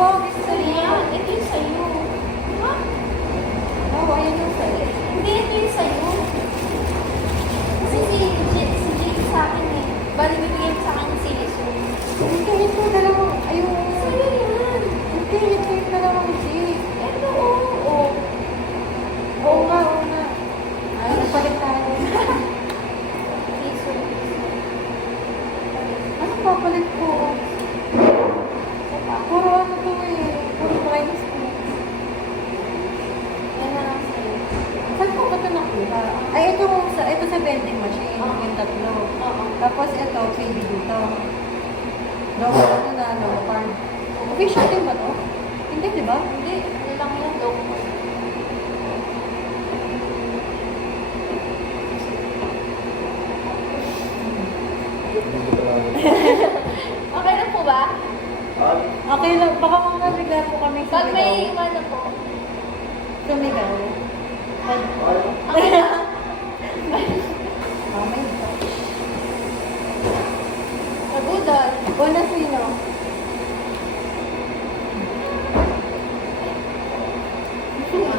Wow, gusto niya. Ito yung sa'yo. Ha? Oo, ayan yung sa'yo. Hindi, ito yung sa'yo. Kasi si Jake sa akin eh. Bali, bibigyan sa akin si Jesus. Hindi, ito dalawang, ayun. Sa'yo yan. Hindi, ito yung dalawang Jake. Ito, oo. Oo nga. Ay, nagpalit tayo. Jesus. Ano papalit ko? Puro ano to eh. Puro price ko. Yan na lang sa'yo. Saan ko ba ito nakuha? Ay, ito sa vending machine. Yung tatlo. Tapos ito, pay dito. Logo ano na, logo card. Official din ba to? Hindi, di ba? Hindi. Ano lang yan, logo card. Okay na po ba? Okay lang, baka mga bigla po kami Pag may ano po. sumigaw. Okay na. Oh my God. Nagudol. Una sino?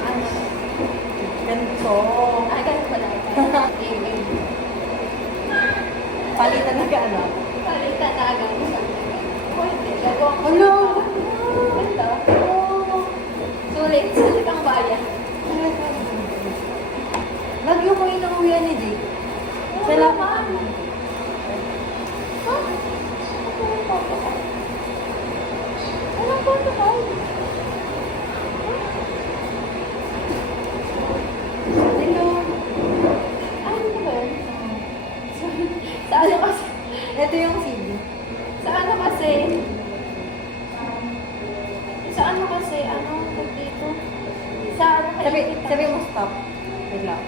Ano? Ganito. Ay, ganun pala. Game. Palitan na ano? Palitan na agad. Pwede. Gagawa ko. Hello! Ganda. Sulit ang bayan. Lagi ko inuuwian ni Jake. Salamat. Anong protocol? Hello! Ano ba yun? Sa ano kasi? Ito yung CD. Sa ano kasi? Sa ano kasi? Ano dito? Sa ano kayo? Sabi mo stop. Wait lang.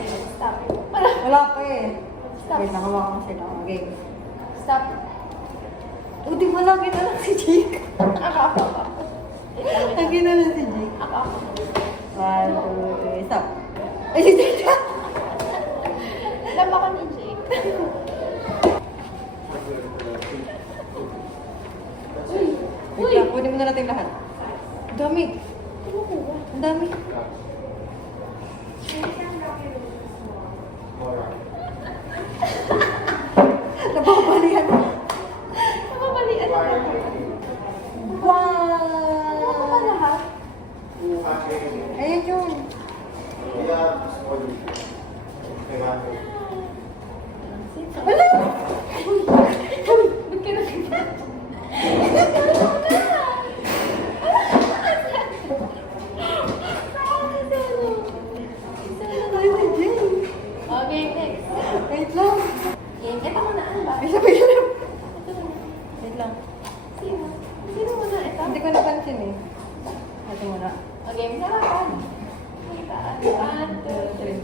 Sige, stop. Wala. Wala pa eh. Stop. Wait lang, hawakan ko sila. Okay. Stop. O, di mo lagi na lang si Jake. Ako. Lagi na lang si Jake. Ako. 1, 2, 3, stop. Ay, si Jake! Alam ako ni Jake. Wait lang, kunin mo na natin lahat. Ang dami. Ang dami. Napapalihan mo. Nakabalian na ako. Wow! Ano ba lahat? Ayun yun. Wala! Uy! Ba't ka nagkita? Ay, si Jake. Okay, next. Wait lang. Game. Ito mo na, ano ba? Ay, sabi niya. Ito mo na. Wait lang. Sino? Sino mo na ito? Hindi ko napansin eh. Ito muna. Okay, sarapan. One, two, 2, 3.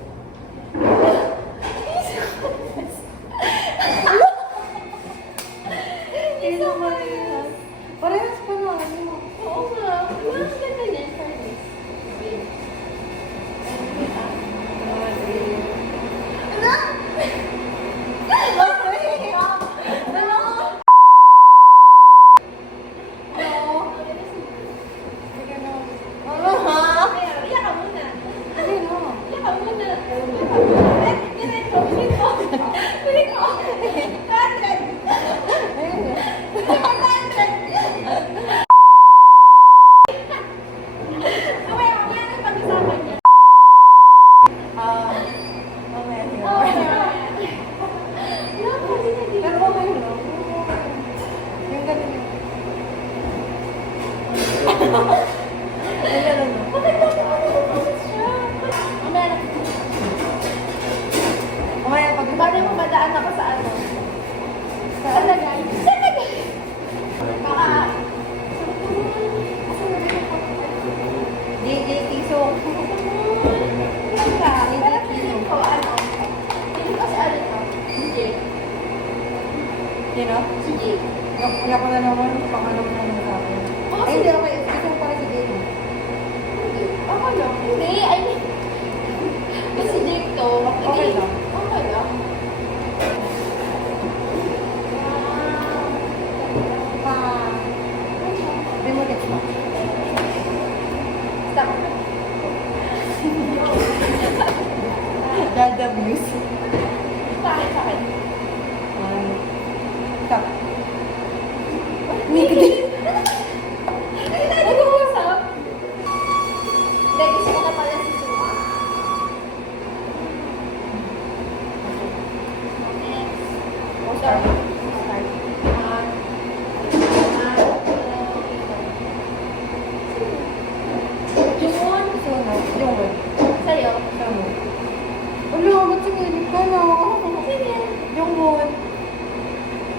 Ito ba yan? Parehas pa na. Ano? Oo nga. Wala ang ganda niyan, Charlie. Wait. Wait, ah. 1, 2, 3. Iyak ka muna. Ano? Iyak ka muna. Eh, pilit ko. Pilit ko. 100. Mamaya na pag-usapan niya. Mamaya. Wala pa rin na dito. Pero okay lang. Yung ganun. Ay, ganun. Bakit dati mo nag-uusap siya? Mamaya na. Mamaya pag Paano mo madaan ako sa ano? Saan na guys? Saan na guys? Baka... JJT so. Ilan ka? Pero feeling ko ano? Feeling ko si ano to? Si Jake. Sino? Si Jake. Kaya ko na naman, pangalong na naman sa akin. Oo, Ay, hindi okay. Ito para si JJ. Hindi. Ako lang. Hindi. I mean... Si Jake to. Okay lang. Okay lang. W's. Sa akin, sa akin. Stop. Nick, Nag-uusap? Hindi, gusto ko na pala si Suma. Next. Start. Start. June. Yung word. Sa'yo. Ano? Wala, ba't sumilip ka na? Sige. Yung word.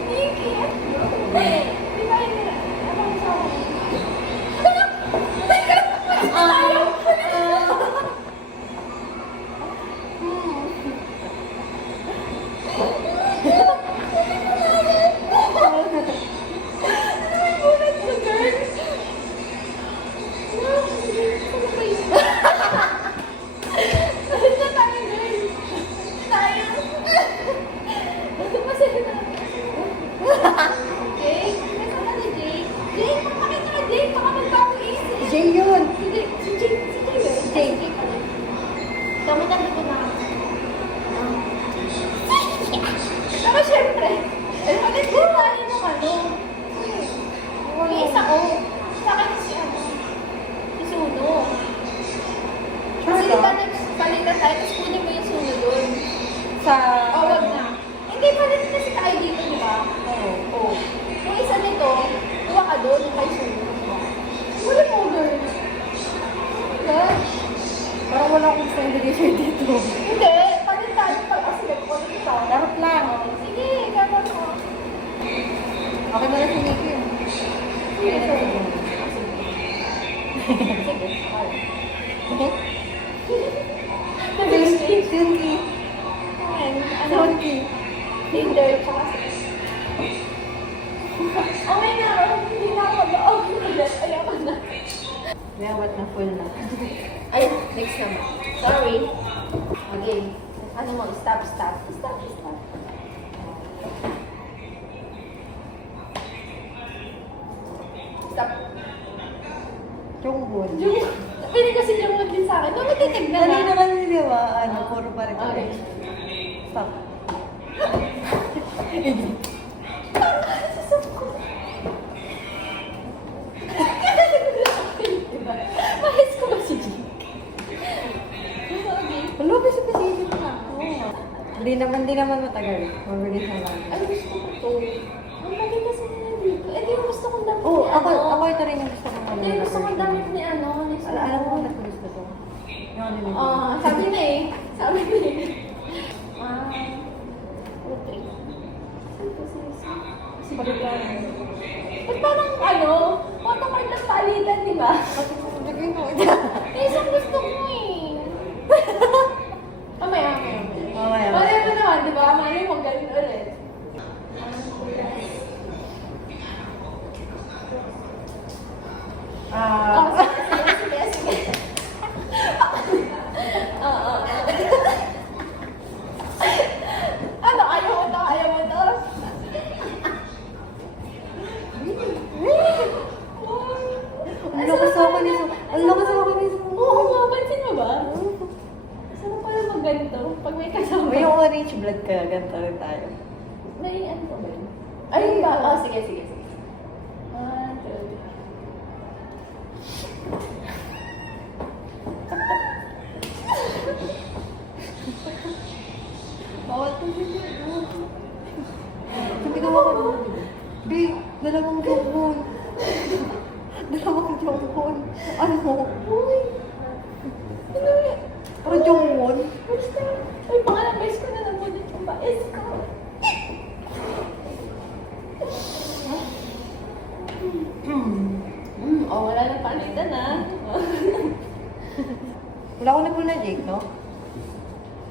Hindi. Di ba yun nila? Abang sa ako. Ayaw. Ay, gulat ko, girls. Ano ba yun? Salit na tayo, girls. Tayo. Masaya na. Jake? Nasaan ka na, Jake? Jake, pakita ka, Jake. Baka magbago isip. Jay yun. Hindi, si Jake. Si Jake, eh. Jake. Si Jake pala. Damutan ko na. Pero syempre, ulit din tayo ng ano. Yung isa ko. Sa akin si ano. Si Suno. Kasi di ba nagpalitan tayo, tapos kunin mo yung Suno doon. Sa... O, wag na. Hindi, palit kasi tayo dito, di ba? Oo. Yung isa nito, huwa ka doon, yung kay Suno. Wala mo, girl. Diba? Parang wala akong gusto ibigay sa'yo dito. Hindi, palit tayo pag kasi nagpalit ito. Dapat lang. Sige, gano'n mo. Okay na lang si Nicky yun. Sige. Okay? Nag-exchange. Silky. Ano? Silky. Tinder, tsaka sex. Okay na, hindi na ako mag-off. Ayaw na. Lewat na full na. Ay, next naman. Sorry. Again. Ano mo, stop. Stop. Stop. Chongbun. Yung, pwede kasi yung din sa akin. No, matitignan Dali na. naman di ba? Ano, puro pa rin. Okay. Stop. Sasok ko. Diba? Mahis ko ba si Jake? Okay. Wala ba sa pasilip na ako? Di naman matagal. Mabilis na lang. Ay, gusto ko to. Ang bagay kasi nila dito. Ito yung gusto kong damit Oo, ni ako ano. ito rin yung gusto kong Ito yung gusto kong damit ni ano. Ni Alam mo na kung gusto ko. Yung ano nito. Sabi na eh. Sabi na eh. Okay. Si Bagay. Ba't parang ano? Photocard ng palitan, di ba? Lagay mo. Eh, isang gusto ko eh. Mamaya. Mamaya. Malay mo naman, di ba? Malay mo, galing ulit. Ah, Sige. Ano, ayaw mo to. ang lakas ako ni Su. Ang lakas ako ni Su. Oo nga, pansin mo ba? Sarap pala magganito pag may kasama. May yung orange blood ka, ganito rin tayo. May ano pa ba yun? Ayun ba? Sige. One, two. Bawal ko dito. Sabi ko ako, di, dalawang jokbon. Dalawang jokbon. Ano mo? Uy! Ano yun? Parang jokbon. Basta. Ay, pangalang beses ko na nabulit yung bais ko. Wala nang palitan ah. Wala ko na na Jake, no?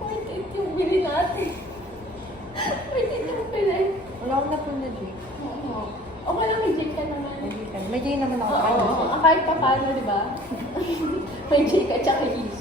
Wait, ito yung bili natin. Wait, ito yung bili. Wala ko na Jake. Oo. Okay lang, may Jake ka naman. May Jake naman ako. Oo, kahit pa paano, di ba? May Jake at saka Eve.